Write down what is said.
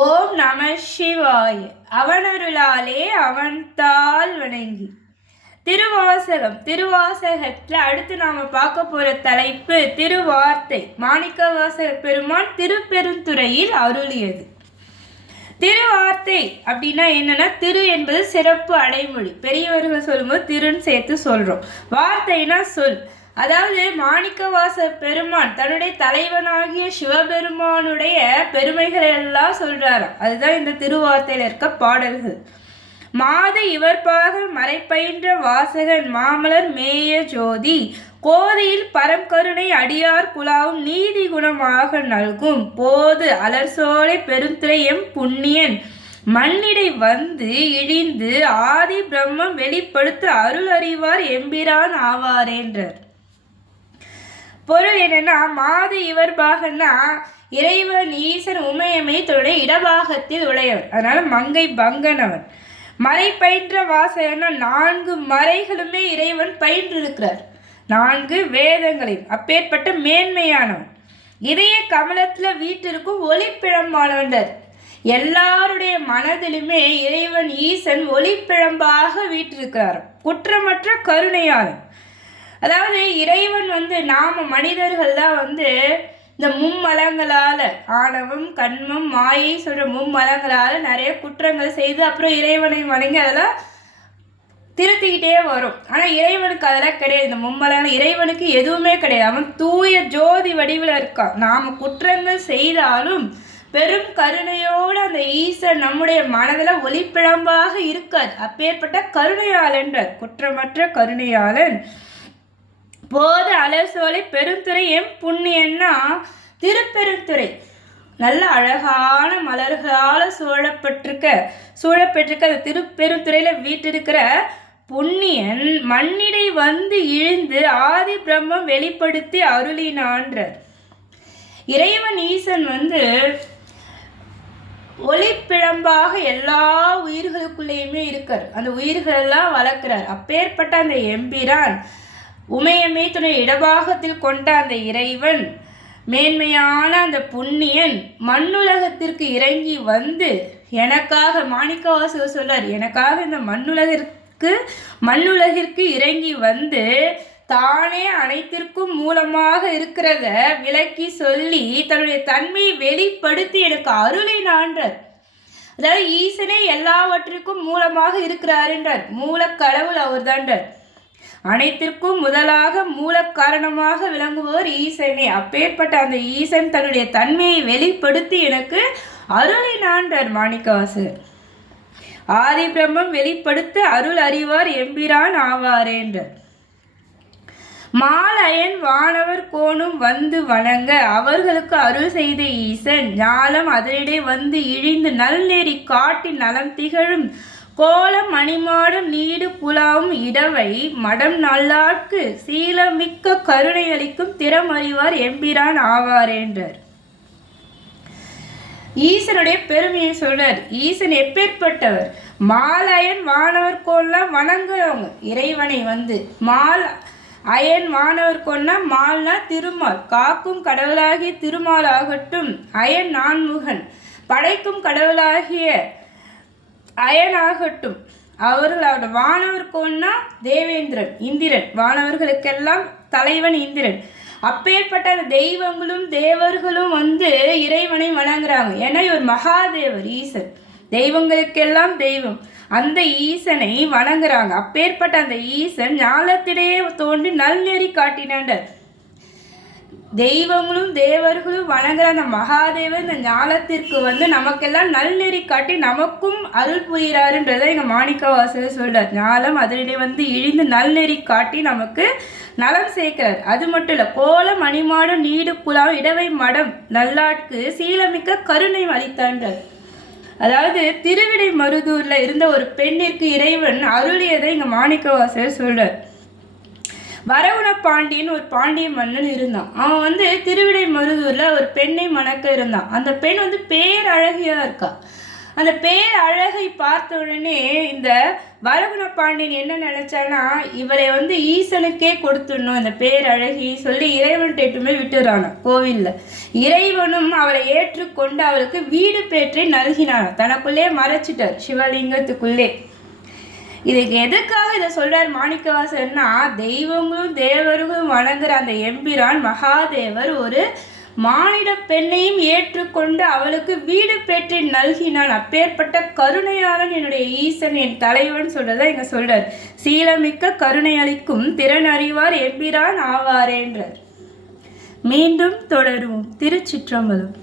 ஓம் நம சிவாய. அவனருளாலே அவன்தாள் வணங்கி. திருவாசகம். திருவாசகத்தில் அடுத்து நாம பார்க்க போற தலைப்பு திருவார்த்தை. மாணிக்கவாசக பெருமான் திருப்பெருந்துறையில் அருளியது. திருவார்த்தை அப்படின்னா என்னன்னா, திரு என்பது சிறப்பு அடைமொழி. பெரியவர்கள் சொல்லும்போது திருன்னு சேர்த்து சொல்றோம். வார்த்தைனா சொல். அதாவது மாணிக்கவாசக பெருமான் தன்னுடைய தலைவனாகிய சிவபெருமானுடைய பெருமைகளை எல்லாம் சொல்றாராம். அதுதான் இந்த திருவார்த்தையில இருக்க பாடல்கள். மாத இவர்பாக மறைப்பயின்ற வாசகன் மாமலர் மேய ஜோதி கோதியில் பரம்கருணை அடியார் குலாவும் நீதி குணமாக நல்கும் போது அலர்சோலை பெருந்துறையம் புண்ணியன் மண்ணிடை வந்து இழிந்து ஆதி பிரம்மம் வெளிப்படுத்த அருள் அறிவார் எம்பிரான் ஆவாரேன்றார். பொருள் என்னன்னா, மாது இவர் பாகன்னா இறைவன் ஈசன் உமையமை தன்னுடைய இடபாகத்தில் உடையவர், அதனால மங்கை பங்கனவன். மறை பயின்ற வாசகன்னா 4 மறைகளுமே இறைவன் பயின்றிருக்கிறார், 4 வேதங்களையும். அப்பேற்பட்ட மேன்மையானவன். இதய கமலத்துல வீட்டிற்கும் ஒளிப்பிழம்பானவன். எல்லாருடைய மனதிலுமே இறைவன் ஈசன் ஒளிப்பிழம்பாக வீட்டிருக்கிறார். குற்றமற்ற கருணையாளன். அதாவது இறைவன் நாம மனிதர்கள் தான் இந்த மும்மலங்களால, ஆணவம் கண்மம் மாயை சொல்ற மும்மலங்களால நிறைய குற்றங்கள் செய்து அப்புறம் இறைவனை வணங்கி அதெல்லாம் திருத்திக்கிட்டே வரும். ஆனால் இறைவனுக்கு அதெல்லாம் கிடையாது. இந்த மும்மலங்கள் இறைவனுக்கு எதுவுமே கிடையாது. அவன் தூய ஜோதி வடிவில் இருக்கான். நாம குற்றங்கள் செய்தாலும் பெரும் கருணையோடு அந்த ஈசன் நம்முடைய மனதில் ஒளிப்பிழம்பாக இருக்காது. அப்பேற்பட்ட கருணையாளன், குற்றமற்ற கருணையாளன். போது அலர்சோலை பெருந்துறை எம் புண்ணியன்னா திருப்பெருந்துறை நல்ல அழகான மலர்களால் சூழப்பட்டிருக்க அந்த திருப்பெருந்துறையில் வீட்டிருக்கிற புண்ணியன் மண்ணிடை வந்து இழிந்து ஆதி பிரம்மம் வெளிப்படுத்தி அருளினான்றார். இறைவன் ஈசன் ஒளிப்பிழம்பாக எல்லா உயிர்களுக்குள்ளேயுமே இருக்கார். அந்த உயிர்களெல்லாம் வளர்க்கிறார். அப்பேற்பட்ட அந்த எம்பிரான் உமையமே துணை இடபாகத்தில் கொண்ட அந்த இறைவன் மேன்மையான அந்த புண்ணியன் மண்ணுலகத்திற்கு இறங்கி வந்து எனக்காக, மாணிக்கவாசகர் சொல்றார், எனக்காக இந்த மண்ணுலகிற்கு இறங்கி வந்து தானே அனைத்திற்கும் மூலமாக இருக்கிறத விளக்கி சொல்லி தன்னுடைய தன்மையை வெளிப்படுத்தி எனக்கு அருளினான்றார். அதாவது ஈசனே எல்லாவற்றிற்கும் மூலமாக இருக்கிறார் என்றார். மூல கடவுள் அவர் தான்றார். அனைத்திற்கும் முதலாக மூல காரணமாக விளங்குபவர் ஈசனே. அப்பேற்பட்ட அந்த ஈசன் தன்னுடைய தன்மையை வெளிப்படுத்தி எனக்கு அருளினான்றார் மாணிக்கவாசகர். ஆதி பிரம்மம் வெளிப்படுத்த அருள் அறிவார் எம்பிரான் ஆவாரேன்றார். மாலயன் வானவர் கோணும் வந்து வணங்க அவர்களுக்கு அருள் செய்த ஈசன் ஞாலம் அதனிடை வந்து இழிந்து நல்நெறி காட்டி நலம் திகழும் கோலம் மணிமாடம் நீடு புலாவும் இடவை மடம் நல்லாட்கு சீலமிக்க கருணை அளிக்கும் திறம் அறிவார் எம்பிரான் ஆவாரேன்றார். ஈசனுடைய பெருமையை சொல்றார். ஈசன் எப்பேற்பட்டவர்? மாலயன் வானவர் கோல்லாம் வணங்குறவங்க இறைவனை மால் அயன் வானவர் கொன்னா மால்னா திருமால், காக்கும் கடவுளாகிய திருமால் ஆகட்டும். அயன் நான்முகன், படைக்கும் கடவுளாகிய அயனாகட்டும். அவர்களோட வானவர் கோன்னா தேவேந்திரன், இந்திரன். வானவர்களுக்கெல்லாம் தலைவன் இந்திரன். அப்பேற்பட்ட அந்த தெய்வங்களும் தேவர்களும் இறைவனை வணங்குறாங்க. ஏன்னா இவர் மகாதேவர் ஈசன், தெய்வங்களுக்கெல்லாம் தெய்வம். அந்த ஈசனை வணங்குறாங்க. அப்பேற்பட்ட அந்த ஈசன் ஞாலத்திடையே தோன்றி நல்நெறி காட்டினாண்டார். தெய்வங்களும் தேவர்களும் வணங்குற அந்த மகாதேவர் இந்த ஞாலத்திற்கு நமக்கெல்லாம் நல்நெறி காட்டி நமக்கும் அருள் புரிகிறாருன்றதை எங்கள் மாணிக்கவாசகர் சொல்றார். ஞாலம் அதனிடையே இழிந்து நல்நெறி காட்டி நமக்கு நலம் சேர்க்கிறார். அது மட்டும் இல்லை, கோல மணிமாடம் நீடு புலாவும் இடவை மடம் நல்லாட்கு சீலமிக்க கருணை அளித்தான்றார். அதாவது திருவிடை மருதூர்ல இருந்த ஒரு பெண்ணிற்கு இறைவன் அருளியதை எங்கள் மாணிக்கவாசகர் சொல்றார். வரகுண பாண்டியன் ஒரு பாண்டிய மன்னன் இருந்தான். அவன் திருவிடை மருதூர்ல ஒரு பெண்ணை மணக்க இருந்தான். அந்த பெண் பேரழகியா இருக்கா. அந்த பேர் அழகை பார்த்த உடனே இந்த வரகுண பாண்டியன் என்ன நினைச்சானா, இவளை வந்து ஈசனுக்கே கொடுத்துடணும் இந்த பேர் அழகி சொல்லி இறைவன்கிட்டமே விட்டுறான கோவில்ல. இறைவனும் அவளை ஏற்றுக்கொண்டு அவளுக்கு வீடு பேற்றை நல்கினான். தனக்குள்ளே மறைச்சிட்டார் சிவலிங்கத்துக்குள்ளே. இதுக்கு எதுக்காக இதை சொல்றார் மாணிக்கவாசகர்னா, தெய்வங்களும் தேவர்களும் வணங்குற அந்த எம்பிரான் மகாதேவர் ஒரு மானிட பெண்ணையும் ஏற்றுக்கொண்டு அவளுக்கு வீடு பெற்று நல்கினான். அப்பேற்பட்ட கருணையாளன் என்னுடைய ஈசன், என் தலைவன் சொல்றதா இங்க சொல்றார். சீலமிக்க கருணை அளிக்கும் திறன் அறிவார் எம்பிரான் ஆவாரேன்றார். மீண்டும் தொடருவோம். திருச்சிற்றம்பலம்.